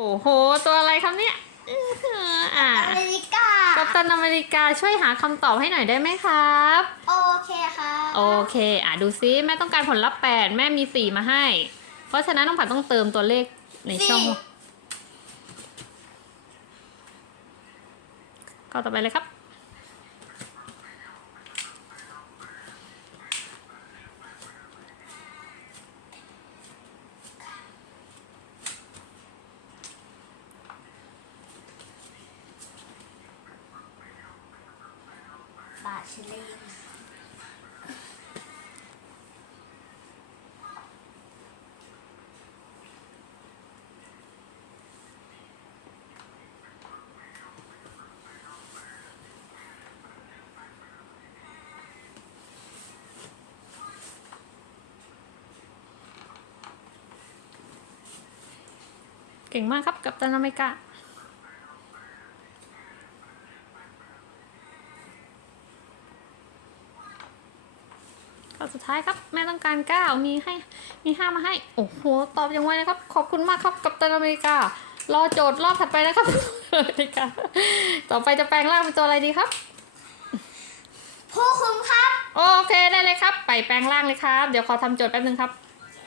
โอ้โห ตัวอะไรครับเนี่ยอื้อหืออะอเมริกา กัปตันอเมริกาช่วยหาคำตอบให้หน่อยได้ไหมครับ โอเคค่ะโอเค อะดูซิแม่ต้องการผลลัพธ์แปดแม่มีสี่มาให้ เพราะฉะนั้นน้องผัดต้องเติมตัวเลขในช่องสี่ก็ต่อไปเลยครับ บาชิลีนเก่งมากครับกัปตันอเมริกา ข้อสุดท้ายครับ แม่ต้องการเก้ามีให้มีห้ามาให้ โอ้โห ตอบอย่างไวนะครับ ขอบคุณมากครับกัปตันอเมริกา รอโจทย์รอบถัดไปนะครับอเมริกาต่อไปจะแปลงร่างเป็นตัวอะไรดีครับ ผู้คุมครับ โอเคได้เลยครับ ไปแปลงร่างเลยครับ เดี๋ยวขอทำโจทย์แป๊บนึงครับ